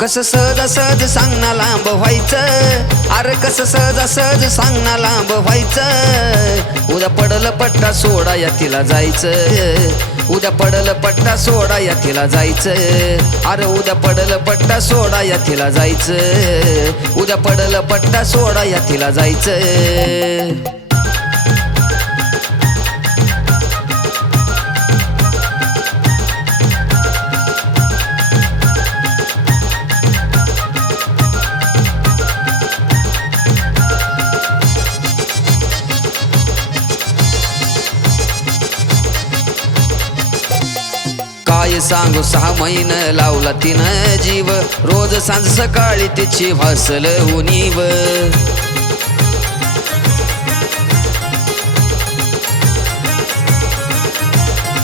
कसं सहज सहज सांगना लांब व्हायचं? अरे कसं सहज सहज सांगना लांब व्हायचं? उद्या पडल पट्टा सोडा या तिला जायचं. उद्या पडल पट्टा सोडा या तिला जायचं. अरे उद्या पडल पट्टा सोडा या तिला जायचं. उद्या पडल पट्टा सोडा या तिला जायचं. काय सांगू सहा महिन लावला तिनं जीव. रोज सांज सकाळी तिची भासल उनीव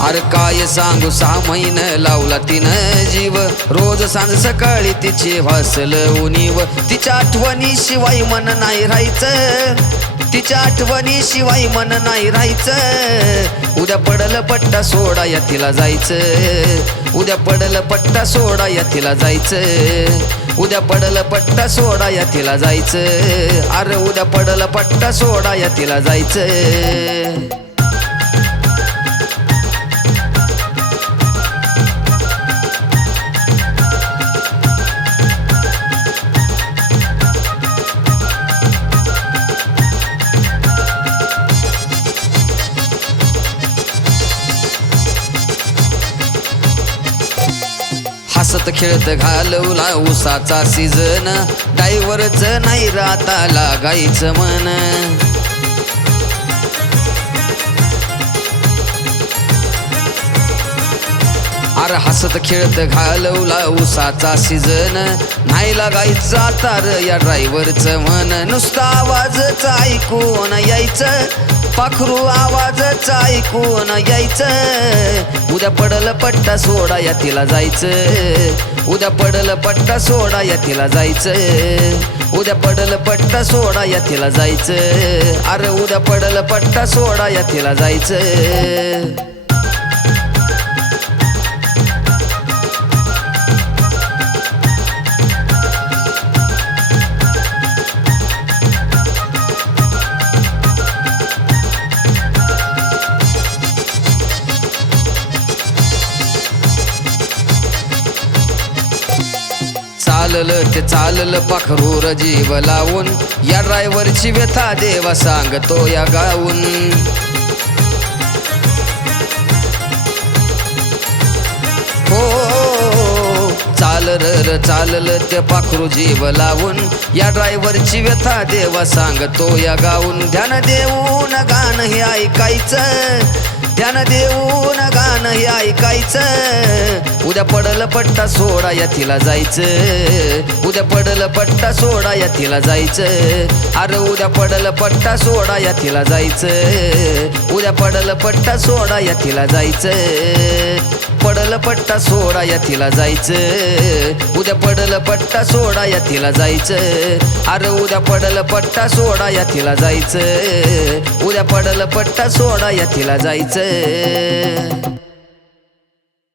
अरे काय सांगू सहा महिन लावला तिनं जीव. रोज सांज सकाळी तिची भासल उनीव तिच्या आठवणी शिवाय मन नाही राहायचं. तिच्या आठवणी शिवाय मन नाही राहायचं. उद्या पडल पट्टा सोडा या तिला जायचं. उद्या पडल पट्टा सोडा या तिला जायचं. उद्या पडल पट्टा सोडा या तिला जायचं. अरे उद्या पडल पट्टा सोडा या तिला जायचं. हसत खेळत घालवला उसाचा सीजन डायव्हरच नाही राता लागायचं मन. अरे हसत खेळत घालवला उसाचा सीजन नाही लागायचा तार या ड्रायव्हरचं मन नुसता आवाजच ऐकून यायचं. पाखरू आवाजच ऐकून यायचं. उद्या पडल पट्टा सोडा या तिला जायचं. उद्या पडल पट्टा सोडा या तिला जायचं. उद्या पडल पट्टा सोडा या तिला जायचं. अरे उद्या पडल पट्टा सोडा या तिला जायचं. चाललं ते चाललं पाखरूर जीव लावून. या ड्रायव्हरची व्यथा देवा सांगतो या गाऊन. हो चाल र चाललं ते पाखरू जीव लावून. या ड्रायव्हरची व्यथा देवा सांगतो या गाऊन. ध्यान देऊन गाणं हे ऐकायचं. ध्यान देऊन गाणं हे ऐकायचं. उद्या पडल पट्टा सोडा या तिला जायचं. उद्या पडल पट्टा सोडा या तिला जायचं. अरे उद्या पडल पट्टा सोडा या तिला जायचं. उद्या पडल पट्टा सोडा या तिला जायचं. पडल पट्टा सोडा या तिला जायचं. उद्या पडल पट्टा सोडा या तिला जायचं. अरे उद्या पडल पट्टा सोडा या तिला जायचं. उद्या पडल पट्टा सोडा या तिला जायचं.